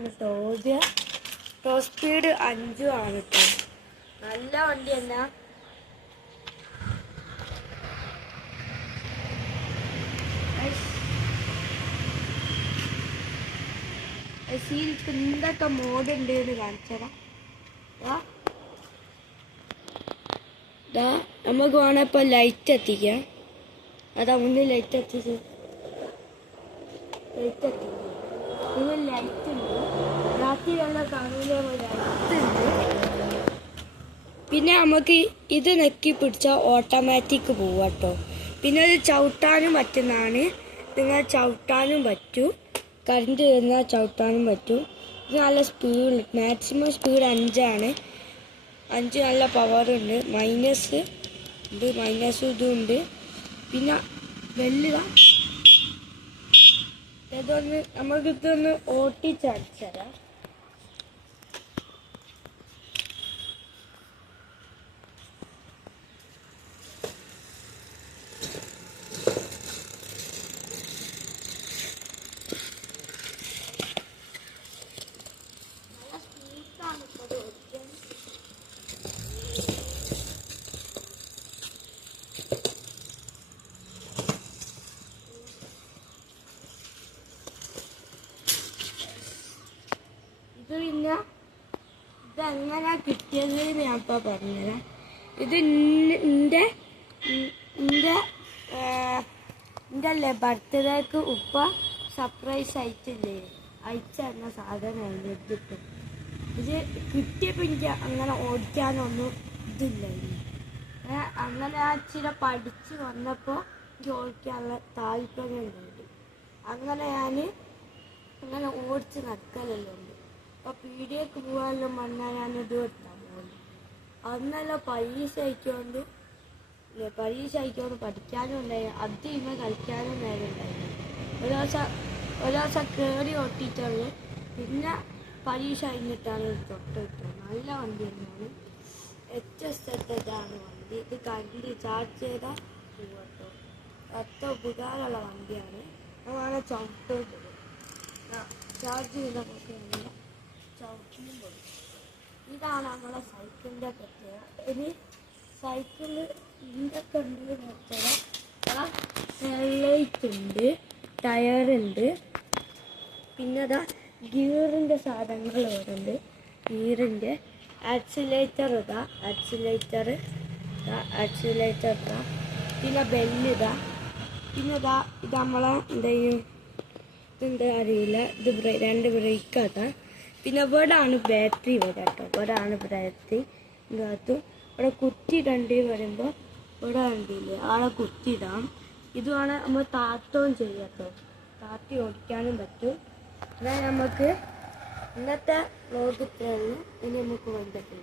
ആണ് കേട്ടോ. Top speed 5 ആണ് കേട്ടോ. നല്ല വണ്ടി തന്നെ. എന്തൊക്കെ മോഡ് ഉണ്ട് എന്ന് കാണിച്ചതാ. നമുക്ക് വേണം ഇപ്പൊ ലൈറ്റ് എത്തിക്കാം. അതാ മുന്നിൽ ലൈറ്റ് എത്തിച്ച് ലൈറ്റ് ഉണ്ട്. രാത്രി വെള്ളം കാണൂല ലൈറ്റ് ഉണ്ട്. പിന്നെ നമുക്ക് ഇത് നെക്കി പിടിച്ചാൽ ഓട്ടോമാറ്റിക് പോവാട്ടോ. പിന്നെ ഇത് ചവിട്ടാനും പറ്റുന്നതാണ്. നിങ്ങൾ ചവിട്ടാനും പറ്റും. കറണ്ട് വരുന്നാൽ ചവിട്ടാനും പറ്റും. ഇത് നല്ല സ്പീഡ്, മാക്സിമം സ്പീഡ് 5 ആണ്. 5 നല്ല പവറുണ്ട്. മൈനസ് ഉണ്ട്, മൈനസ് ഇതും ഉണ്ട്. പിന്നെ വെല്ലുക ഇതൊന്ന് നമുക്കിതൊന്ന് ഓട്ടിച്ചടിച്ചതാ. ഇത് പിന്നെ ഇതെങ്ങനെ കിട്ടിയത് ഞാൻ ഇപ്പോൾ പറഞ്ഞുതരാം. ഇത് എൻ്റെ ബർത്ത്ഡേക്ക് ഉപ്പ സർപ്രൈസ് അയച്ചില്ലേ, അയച്ചെന്ന സാധനമാണ് ഇതിട്ട്. ഇത് കിട്ടിയപ്പോൾ എനിക്ക് അങ്ങനെ ഓടിക്കാനൊന്നും ഇതില്ലായിരുന്നു. അങ്ങനെ ഇച്ചിരി പഠിച്ച് വന്നപ്പോൾ എനിക്ക് ഓടിക്കാനുള്ള താല്പര്യമുണ്ട്. അങ്ങനെ അങ്ങനെ ഓടിച്ച് നടക്കലെല്ലാം ഉണ്ട്. അപ്പോൾ പീടികയ്ക്ക് പോകാനെല്ലാം വന്നാൽ ഞാനിത് എടുത്താൽ പോകുന്നു. അന്നെല്ലാം പരീക്ഷ അയച്ചുകൊണ്ട് പഠിക്കാനും ഉണ്ടായി. അത് ഇന്ന് കളിക്കാനും നേരം ഉണ്ടായിരുന്നു. ഒരു ദിവസം കയറി ഓട്ടിയിട്ടുള്ളൂ. പിന്നെ പരീക്ഷ കഴിഞ്ഞിട്ടാണ് തൊട്ട് കിട്ടുന്നത്. നല്ല വണ്ടി തന്നെയാണ്. HS വണ്ടി. ഇത് കറണ്ട് ചാർജ് ചെയ്താൽ പോകട്ടോ. അത്ര ഉപകാരമുള്ള വണ്ടിയാണ്. അങ്ങനെ ചവിട്ടോട്ട് ചാർജ് ചെയ്തൊക്കെ ചവിട്ടിനും പോയി. ഇതാണ് നമ്മളെ സൈക്കിളിൻ്റെ പ്രത്യേകത. ഇനി സൈക്കിള് എന്തൊക്കെ ഉണ്ട് വെച്ചാൽ ഹെഡ്ലൈറ്റ് ഉണ്ട്, ടയറുണ്ട്, പിന്നെ അതാ ഗിയറിൻ്റെ സാധനങ്ങൾ ഇവിടെ ഉണ്ട്. ഗിയറിൻ്റെ ആക്സിലേറ്റർ ആക്സിലേറ്റർ പിന്നെ ബെല്ലിതാ. പിന്നെ ഇത് നമ്മളെ എന്തെയും ഇതെന്താ അറിയില്ല. ഇത് 2 ബ്രേക്കാതാ. പിന്നെ ഇവിടെയാണ് ബാറ്ററി കേട്ടോ. ഇവിടെയാണ് ബാറ്ററി. ഇതിനകത്ത് ഇവിടെ കുത്തിയിടേണ്ടി വരുമ്പോൾ ഇവിടെ ഉണ്ടില്ലേ, ആളെ കുത്തിയിടാം. ഇതുമാണ് നമ്മൾ താത്തവും ചെയ്യാട്ടോ. താത്തി ഓടിക്കാനും പറ്റും. എന്നാൽ നമുക്ക് ഇന്നത്തെ വ്ലോഗ് ഇത്രയേ ഉള്ളൂ. ഇനി നമുക്ക് വന്നിട്ട്